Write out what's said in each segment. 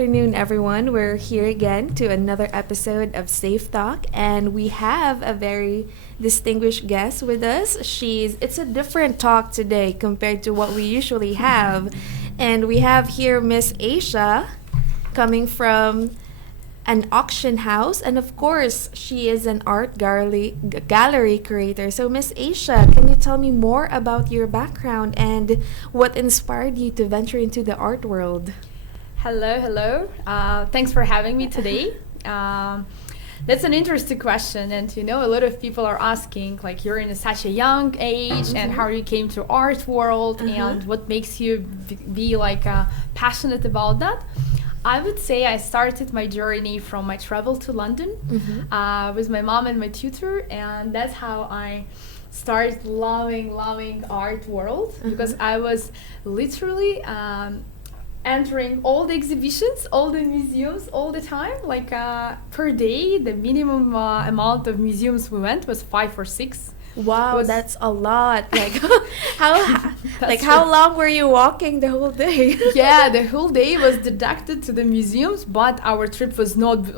afternoon, everyone. We're here again to another episode of SafeTalk, and we have a very distinguished guest with us. It's a different talk today compared to what we usually have, and we have here Miss Asya coming from an auction house, and of course, she is an art gallery curator. So, Miss Asya, can you tell me more about your background and what inspired you to venture into the art world? Hello. Thanks for having me today. That's an interesting question, and a lot of people are asking, like, you're in such a young age, and how you came to art world, and what makes you be passionate about that. I would say I started my journey from my travel to London with my mom and my tutor, and that's how I started loving art world, because I was literally entering all the exhibitions, all the museums, all the time. Per day, the minimum amount of museums we went was 5 or 6. Wow, that's a lot. How long were you walking the whole day? Yeah, the whole day was deducted to the museums, but our trip was not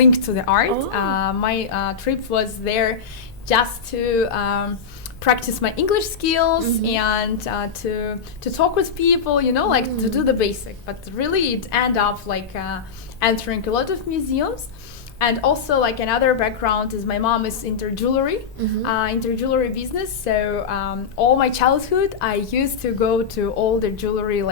linked to the art. My trip was there just to practice my English skills and to talk with people, to do the basic. But really, it ended up entering a lot of museums. And also, another background is my mom is into jewelry business. So all my childhood, I used to go to all the jewelry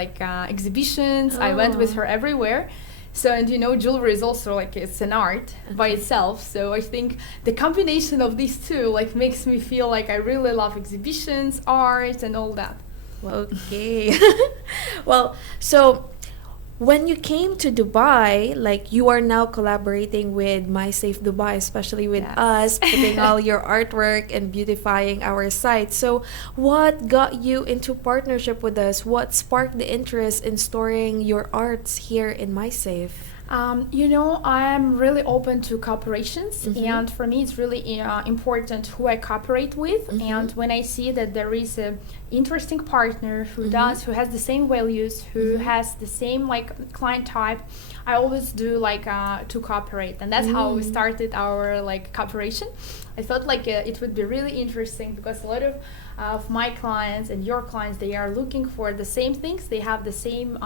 exhibitions. I went with her everywhere. So, and jewelry is also it's an art by itself. So I think the combination of these two makes me feel like I really love exhibitions, art, and all that. Okay. Well, so when you came to Dubai, you are now collaborating with My Safe Dubai, especially with us, putting all your artwork and beautifying our site. So what got you into partnership with us? What sparked the interest in storing your arts here in My Safe? I'm really open to cooperations, and for me it's really important who I cooperate with. And when I see that there is a interesting partner who has the same values, who has the same client type, I always do to cooperate, and that's how we started our cooperation. I thought it would be really interesting, because a lot of my clients and your clients, they are looking for the same things. They have the same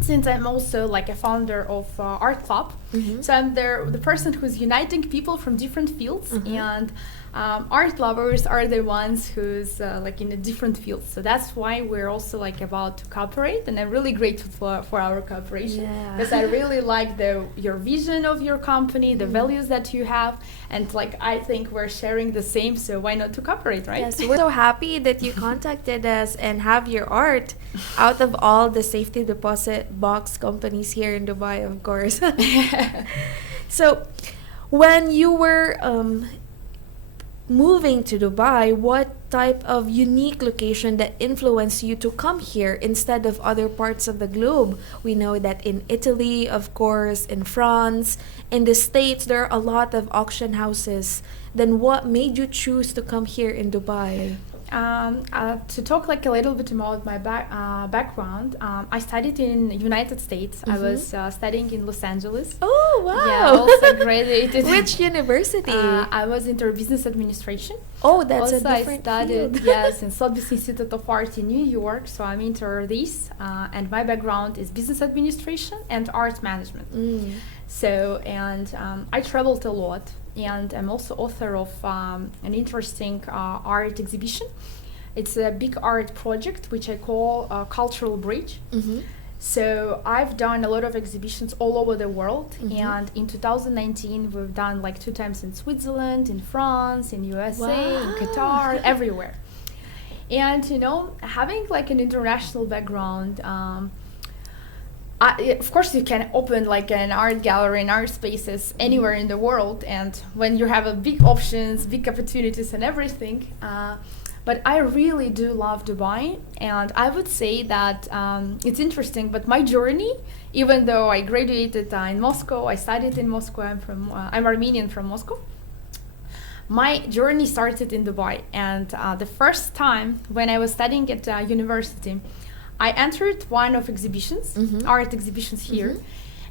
since I'm also a founder of art club, so I'm the person who's uniting people from different fields, and art lovers are the ones who's in a different field. So that's why we're also about to cooperate, and I'm really grateful for our cooperation, because I really like your vision of your company, the values that you have, and I think we're sharing the same. So why not to cooperate, right? Yes, we're so happy that you contacted us and have your art out of all the safety deposit box companies here in Dubai, of course. So when you were moving to Dubai, what type of unique location that influenced you to come here instead of other parts of the globe? We know that in Italy, of course, in France, in the States, there are a lot of auction houses. Then what made you choose to come here in Dubai? To talk a little bit about my background, I studied in United States. I was studying in Los Angeles. Oh, wow. Yeah, also graduated. Which university? I was into business administration. Oh, that's also, a different I studied, field. yes, in Sotheby's Institute of Art in New York. So I'm into this, and my background is business administration and art management. So, and I traveled a lot, and I'm also author of an interesting art exhibition. It's a big art project which I call Cultural Bridge. So I've done a lot of exhibitions all over the world, and in 2019 we've done 2 times in Switzerland, in France, in USA, in Qatar, everywhere. And having an international background, of course you can open an art gallery and art spaces anywhere in the world, and when you have a big options, big opportunities and everything, but I really do love Dubai. And I would say that it's interesting, but my journey, even though I graduated in Moscow, I studied in Moscow, I'm Armenian from Moscow, my journey started in Dubai. And the first time when I was studying at university, I entered one of exhibitions, art exhibitions here.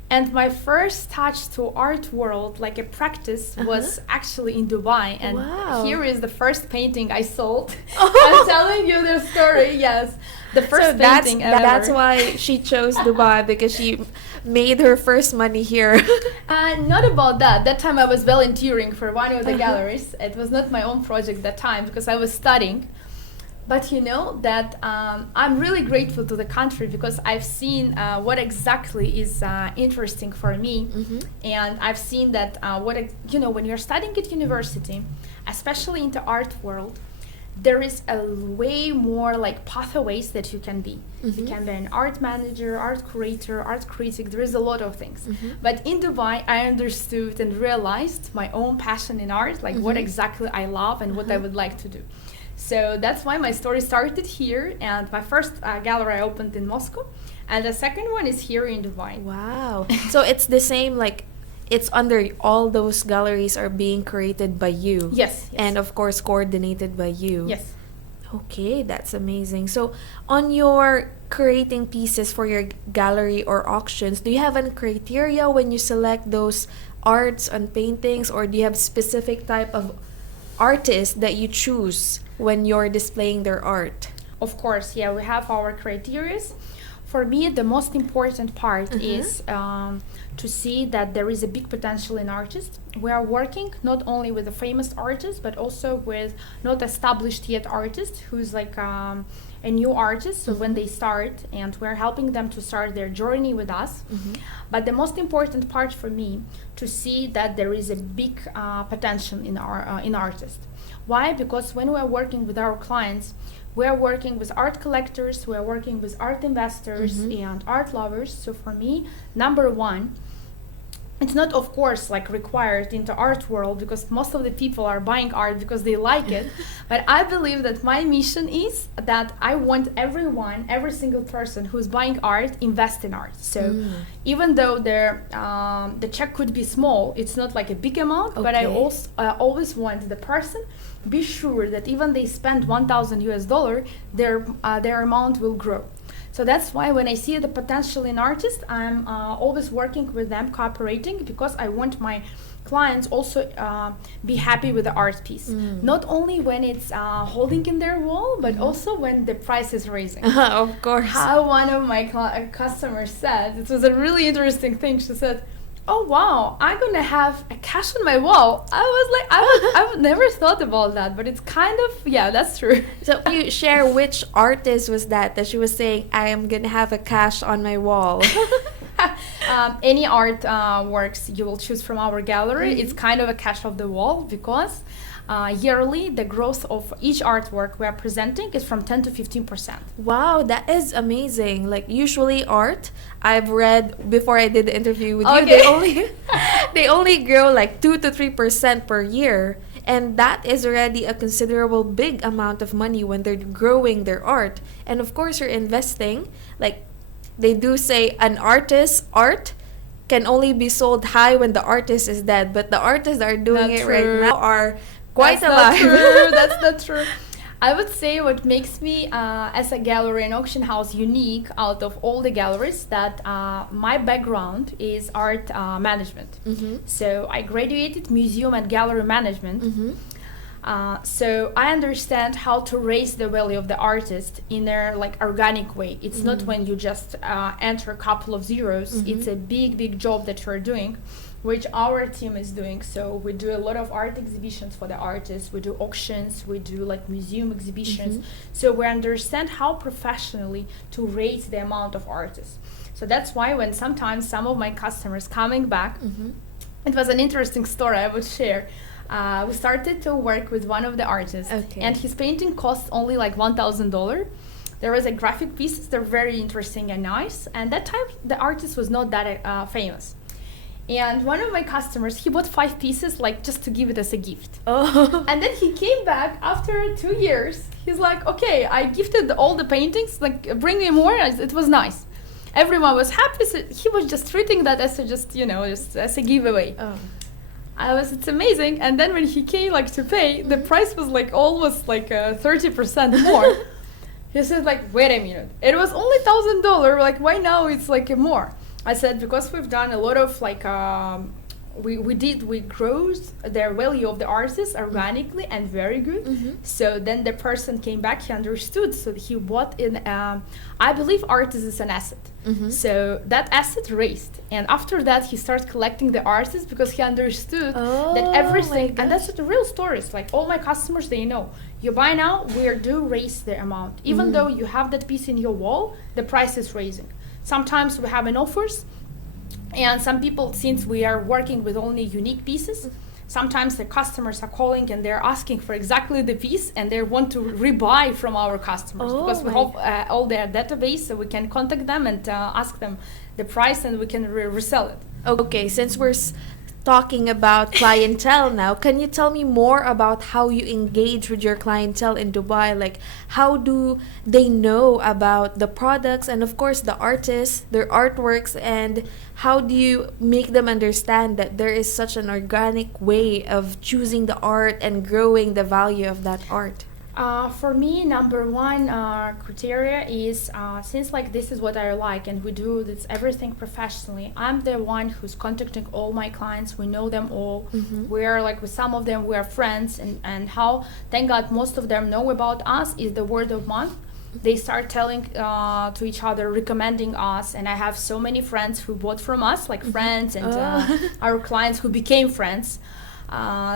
And my first touch to art world, like a practice, was actually in Dubai. And here is the first painting I sold. I'm telling you the story, yes. The first painting ever. That's why she chose Dubai, because she made her first money here. Not about that. That time I was volunteering for one of the galleries. It was not my own project that time because I was studying. But you know that I'm really grateful to the country because I've seen what exactly is interesting for me, and I've seen that when you're studying at university, especially in the art world, there is a way more like pathways that you can be. You can be an art manager, art curator, art critic. There is a lot of things. But in Dubai, I understood and realized my own passion in art, like what exactly I love and what I would like to do. So that's why my story started here, and my first gallery I opened in Moscow, and the second one is here in Dubai. Wow. So it's the same, like, it's under all those galleries are being created by you. Yes. And of course coordinated by you. Yes. Okay, that's amazing. So on your creating pieces for your gallery or auctions, do you have any criteria when you select those arts and paintings, or do you have specific type of artists that you choose when you're displaying their art? Of course, yeah, we have our criteria. For me, the most important part is to see that there is a big potential in artists. We are working not only with the famous artists, but also with not established yet artists who's like a new artist. So when they start, and we're helping them to start their journey with us. But the most important part for me to see that there is a big potential in our in artists. Why? Because when we are working with our clients, we are working with art collectors, we are working with art investors and art lovers. So for me, number one, it's not of course like required in the art world because most of the people are buying art because they like it. But I believe that my mission is that I want everyone, every single person who's buying art, invest in art. So even though the check could be small, it's not like a big amount, but I also always want the person be sure that even they spend $1,000 their amount will grow. So that's why when I see the potential in artists, I'm always working with them, cooperating, because I want my clients also be happy with the art piece. Not only when it's holding in their wall, but also when the price is raising. Of course. How one of my customers said, it was a really interesting thing. She said, "Oh wow, I'm gonna have a cash on my wall." I was like, I would never thought about that, but it's kind of, yeah, that's true. So you share which artist was that she was saying, "I am gonna have a cash on my wall"? Any art works you will choose from our gallery, it's kind of a cash off the wall because yearly the growth of each artwork we are presenting is from 10 to 15%. Wow, that is amazing. Like usually art, I've read before I did the interview with you, they only grow like 2 to 3% per year. And that is already a considerable big amount of money when they're growing their art. And of course you're investing, like they do say an artist's art can only be sold high when the artist is dead, but the artists that are doing it right now are quite alive. That's not true. I would say what makes me as a gallery and auction house unique out of all the galleries that my background is art management. So I graduated museum and gallery management. So I understand how to raise the value of the artist in a like organic way. It's not when you just enter a couple of zeros. It's a big job that you're doing, which our team is doing. So we do a lot of art exhibitions for the artists, we do auctions, we do like museum exhibitions. So we understand how professionally to raise the amount of artists. So that's why when sometimes some of my customers coming back, it was an interesting story I would share. We started to work with one of the artists, and his painting cost only like $1,000. There was a graphic pieces, they're very interesting and nice, and that time the artist was not that famous. And one of my customers, he bought 5 pieces like just to give it as a gift. And then he came back after 2 years. He's like, okay, I gifted all the paintings, like bring me more. It was nice. Everyone was happy. So he was just treating that as a just as a giveaway. It's amazing. And then when he came like to pay, the price was like almost like 30% more. He said like, wait a minute, it was only $1,000. Like, why now it's like more? I said because we've done a lot of like we grow their value of the artist organically and very good. So then the person came back, he understood, so he bought in I believe artist is an asset. So that asset raised, and after that he started collecting the artists because he understood that everything, and that's the real stories. Like all my customers, they know you buy now, we do raise the amount, even though you have that piece in your wall, the price is raising. Sometimes we have an offers. And some people, since we are working with only unique pieces, sometimes the customers are calling and they're asking for exactly the piece, and they want to rebuy from our customers because we have all their database, so we can contact them and ask them the price, and we can resell it. Okay, since we're talking about clientele now, can you tell me more about how you engage with your clientele in Dubai? Like, how do they know about the products and of course the artists, their artworks, and how do you make them understand that there is such an organic way of choosing the art and growing the value of that art? For me, number one criteria is since like this is what I like and we do this everything professionally, I'm the one who's contacting all my clients. We know them all. We're like with some of them we are friends, and how thank God most of them know about us is the word of mouth. They start telling to each other, recommending us, and I have so many friends who bought from us, like friends and our clients who became friends.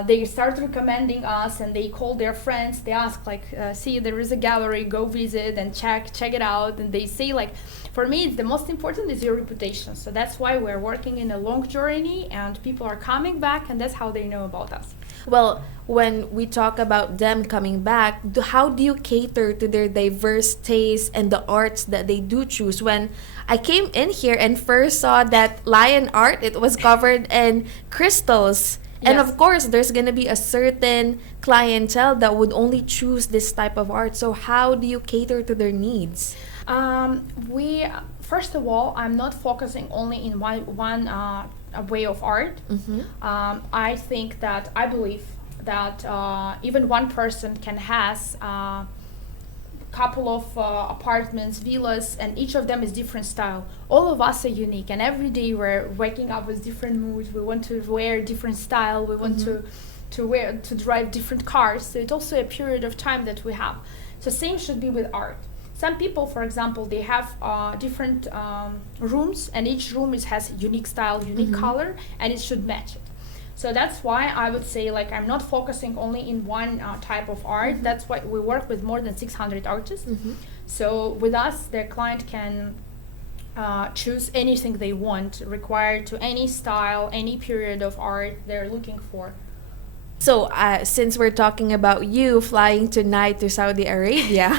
They start recommending us, and they call their friends. They ask like, see, there is a gallery, go visit and check it out. And they say like, for me, it's the most important is your reputation. So that's why we're working in a long journey, and people are coming back, and that's how they know about us. Well, when we talk about them coming back, how do you cater to their diverse tastes and the arts that they do choose? When I came in here and first saw that lion art, it was covered in crystals. And of course, there's going to be a certain clientele that would only choose this type of art. So how do you cater to their needs? We, first of all, I'm not focusing only in one way of art. I believe that even one person can has couple of apartments, villas, and each of them is different style. All of us are unique, and every day we're waking up with different moods. We want to wear different style. We want to drive different cars. So it's also a period of time that we have. So same should be with art. Some people, for example, they have different rooms, and each room has unique style, unique color, and it should match it. So that's why I would say like I'm not focusing only in one type of art. That's why we work with more than 600 artists. So with us, their client can choose anything they want, required to any style, any period of art they're looking for. So since we're talking about you flying tonight to Saudi Arabia,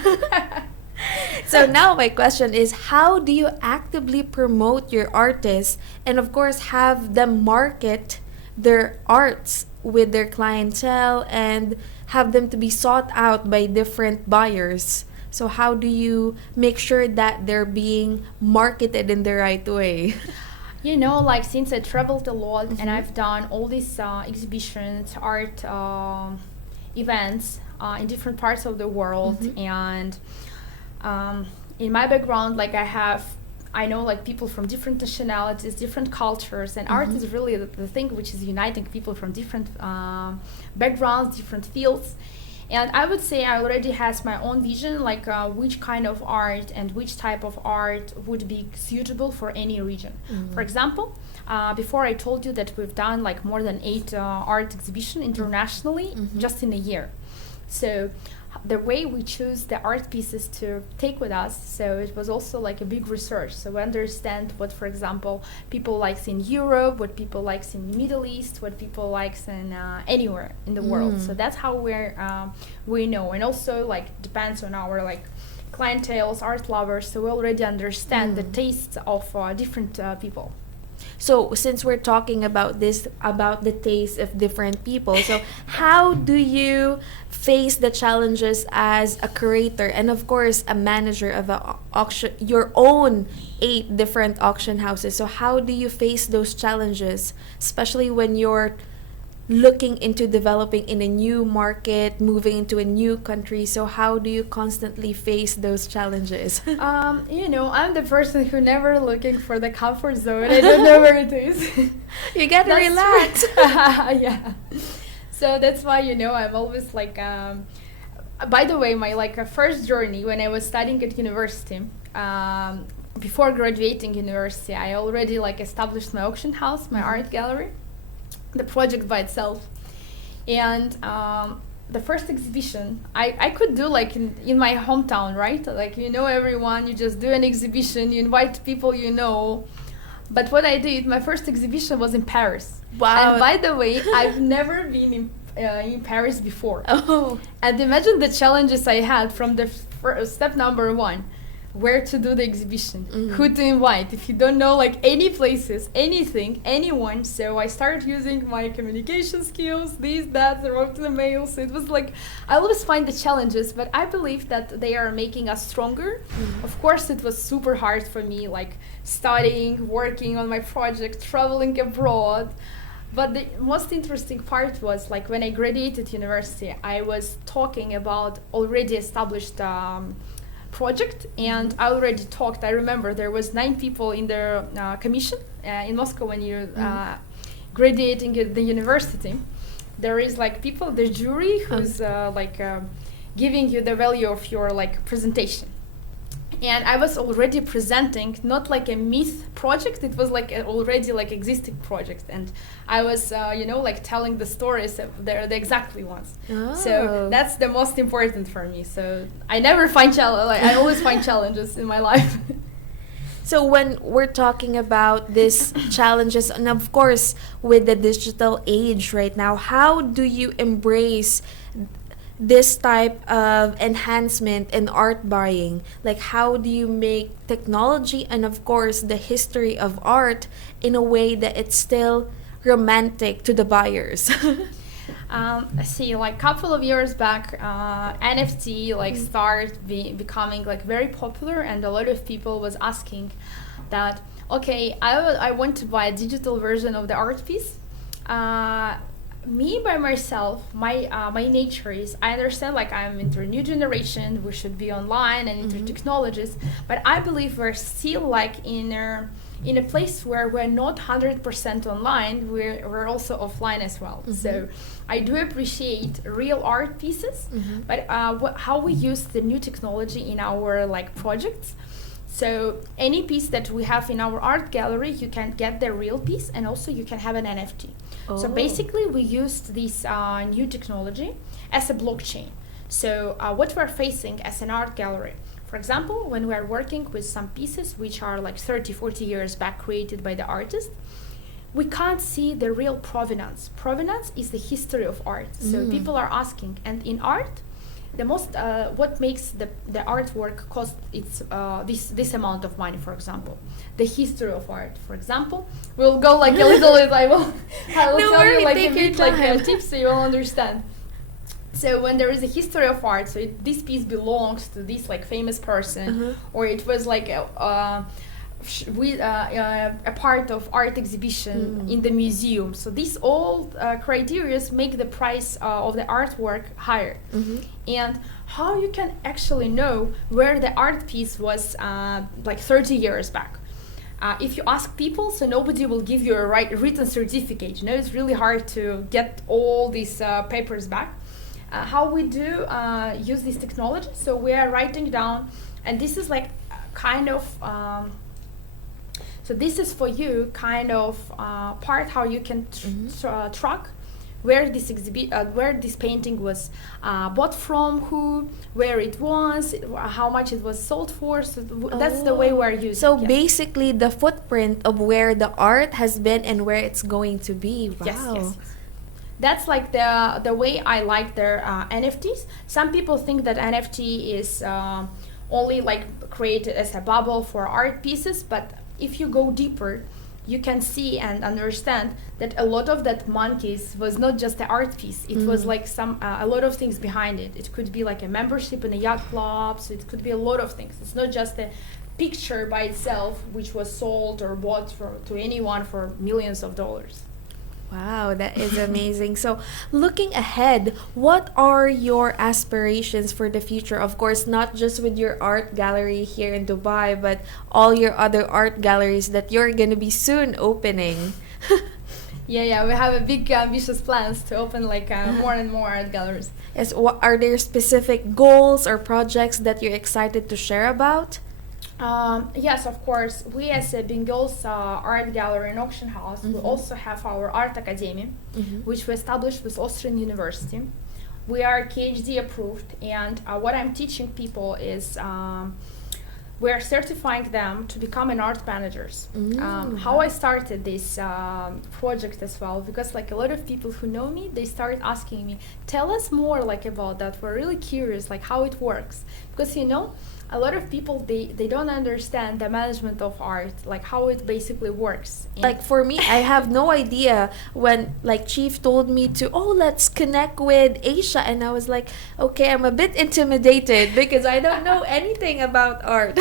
so now my question is, how do you actively promote your artists and of course have them market their arts with their clientele and have them to be sought out by different buyers? So how do you make sure that they're being marketed in the right way? You know, like since I traveled a lot and I've done all these exhibitions, art events in different parts of the world, and in my background, like I know like people from different nationalities, different cultures, and art is really the thing which is uniting people from different backgrounds, different fields. And I would say I already has my own vision, like which kind of art and which type of art would be suitable for any region. For example, before I told you that we've done like more than 8 art exhibitions internationally just in a year. So the way we choose the art pieces to take with us, so it was also like a big research. So we understand what, for example, people likes in Europe, what people likes in the Middle East, what people likes in anywhere in the world. So that's how we know, and also like depends on our like clientele, art lovers. So we already understand the tastes of different people. So since we're talking about this, about the taste of different people, so how do you face the challenges as a curator and of course a manager of a auction, your own 8 different auction houses? So how do you face those challenges, especially when you're looking into developing in a new market, moving into a new country. So how do you constantly face those challenges? I'm the person who never looking for the comfort zone. I don't know where it is. You gotta relax. Yeah. So that's why, I'm always like, by the way, my first journey when I was studying at university, before graduating university, I already established my auction house, my art gallery, the project by itself. And the first exhibition I could do in my hometown, right? Everyone, you just do an exhibition, you invite people But what I did, my first exhibition was in Paris. Wow. And by the way, I've never been in Paris before. Oh. And imagine the challenges I had from the step number one. Where to do the exhibition, who to invite, if you don't know any places, anything, anyone. So I started using my communication skills, that, I wrote to the mail. So it was I always find the challenges, but I believe that they are making us stronger. Of course, it was super hard for me, studying, working on my project, traveling abroad. But the most interesting part was when I graduated university, I was talking about already established project, and I already talked. I remember there was 9 people in the commission in Moscow when you're graduating at the university. There is people, the jury, who's giving you the value of your presentation. And I was already presenting not a myth project, it was already existing project, and I was telling the stories, they're the exactly ones. Oh. So that's the most important for me. So I never find I always find challenges in my life. So when we're talking about these challenges, and of course with the digital age right now, how do you embrace this type of enhancement in art buying? How do you make technology and of course the history of art in a way that it's still romantic to the buyers? See, couple of years back, NFT started becoming very popular, and a lot of people was asking that, okay, I want to buy a digital version of the art piece. Me by myself, my nature is, I understand I'm into a new generation, we should be online and into technologies, but I believe we're still in a place where we're not 100% online, we're also offline as well. So I do appreciate real art pieces, but how we use the new technology in our projects. So any piece that we have in our art gallery, you can get the real piece, and also you can have an NFT. So basically we used this new technology as a blockchain. So what we're facing as an art gallery, for example, when we're working with some pieces which are 30, 40 years back created by the artist, we can't see the real provenance. Provenance is the history of art. So people are asking, and in art, the most what makes the artwork cost it's this amount of money, for example. The history of art, for example, we'll go a little bit. I will tell you a bit tips so you will understand. So when there is a history of art, so this piece belongs to this famous person, or it was a part of art exhibition in the museum. So these all criteria make the price of the artwork higher. And how you can actually know where the art piece was 30 years back. If you ask people, so nobody will give you a written certificate. It's really hard to get all these papers back. How we do use this technology, so we are writing down, and this is kind of so this is for you kind of part how you can track where this painting was bought from, who, where it was, how much it was sold for. So that's the way we're using. So basically the footprint of where the art has been and where it's going to be. Wow. Yes. That's the way I like their NFTs. Some people think that NFT is only created as a bubble for art pieces, but if you go deeper, you can see and understand that a lot of that monkeys was not just the art piece. It was a lot of things behind it. It could be a membership in a yacht club, so it could be a lot of things. It's not just a picture by itself which was sold or bought to anyone for millions of dollars. Wow, that is amazing. So, looking ahead, what are your aspirations for the future? Of course, not just with your art gallery here in Dubai, but all your other art galleries that you're going to be soon opening. Yeah, we have a big ambitious plans to open like more and more art galleries. Yes, what are there specific goals or projects that you're excited to share about? Yes, of course. We as a Pingoltsyan art gallery and auction house, we also have our art academy, which we established with Austrian University. We are PhD approved, and what I'm teaching people is we are certifying them to become an art managers. How I started this project as well, because like a lot of people who know me, they started asking me, tell us more like about that. We're really curious like how it works, because a lot of people they don't understand the management of art, like how it basically works. And like for me, I have no idea when like Chief told me to, oh, let's connect with Asya, and I was like, okay, I'm a bit intimidated because I don't know anything about art.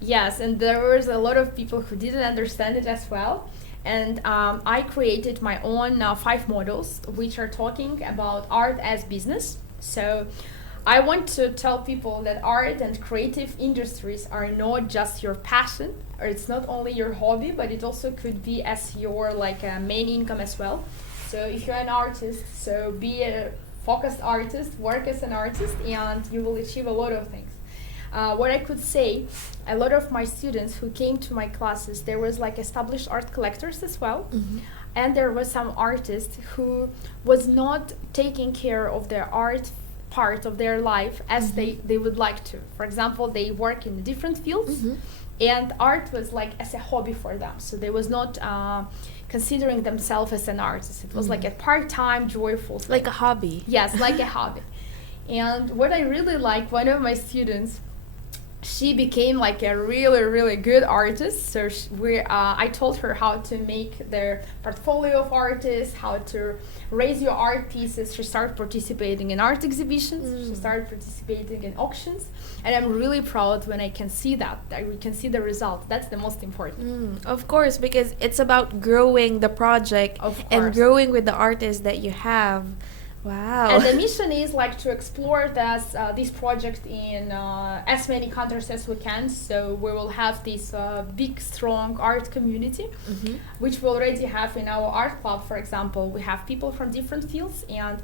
yes, and there was a lot of people who didn't understand it as well. And I created my own 5 models which are talking about art as business. So I want to tell people that art and creative industries are not just your passion, or it's not only your hobby, but it also could be as your like main income as well. So if you're an artist, so be a focused artist, work as an artist, and you will achieve a lot of things. What I could say, a lot of my students who came to my classes, there was like established art collectors as well. And there was some artists who was not taking care of their art part of their life as they would like to. For example, they work in different fields, and art was like as a hobby for them. So they was not considering themselves as an artist. It was like a part-time joyful thing. Like a hobby. Yes, like a hobby. And what I really like, one of my students, she became like a really good artist. So I told her how to make their portfolio of artists, how to raise your art pieces. She started participating in art exhibitions. She started participating in auctions, and I'm really proud when I can see that we can see the result. That's the most important. Of course, because it's about growing the project and growing with the artists that you have. Wow. And the mission is like to explore this project in as many countries as we can. So we will have this big, strong art community, which we already have in our art club. For example, we have people from different fields, and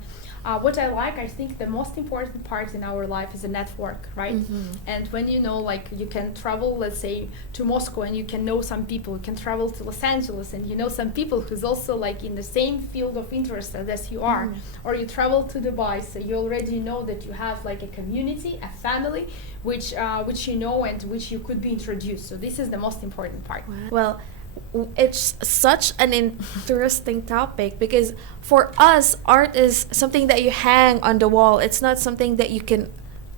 what I think the most important part in our life is a network, right? And when like you can travel, let's say, to Moscow, and you can know some people. You can travel to Los Angeles, and you know some people who's also like in the same field of interest as you are. Or you travel to Dubai, so you already know that you have like a community, a family, which you know and which you could be introduced. So this is the most important part. Well, it's such an interesting topic, because for us, art is something that you hang on the wall. It's not something that you can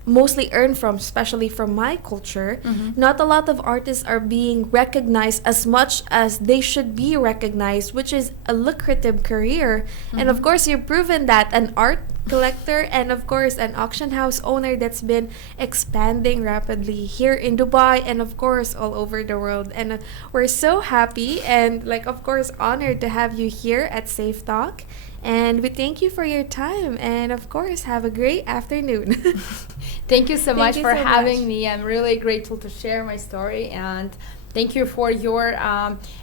mostly earn from, especially from my culture. Not a lot of artists are being recognized as much as they should be recognized, which is a lucrative career. And of course, you've proven that, an art collector and of course an auction house owner that's been expanding rapidly here in Dubai and of course all over the world. And we're so happy and like of course honored to have you here at SafeTalk. And we thank you for your time, and of course have a great afternoon. Thank you so much for having me. I'm really grateful to share my story, and thank you for your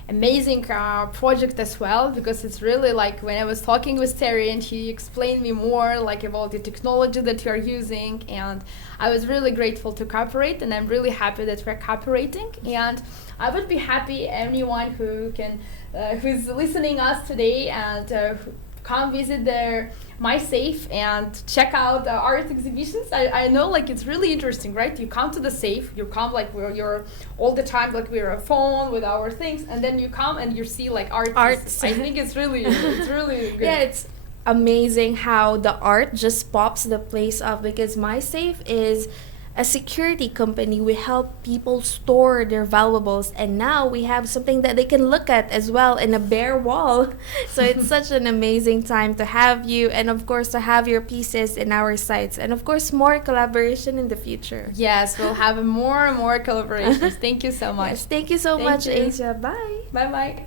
amazing project as well, because it's really like when I was talking with Terry and he explained me more like about the technology that you are using, and I was really grateful to cooperate, and I'm really happy that we're cooperating. And I would be happy anyone who can who's listening us today and come visit my safe and check out art exhibitions. I know like it's really interesting, right? You come to the safe, you come like you're all the time like we're a phone with our things, and then you come and you see like art pieces. I think it's really good. Yeah, it's amazing how the art just pops the place up, because my safe is a security company. We help people store their valuables, and now we have something that they can look at as well in a bare wall. So it's such an amazing time to have you, and of course to have your pieces in our sites, and of course more collaboration in the future. Yes, we'll have more and more collaborations. Thank you so much. Yes, thank you so much, Asya. Bye. Bye.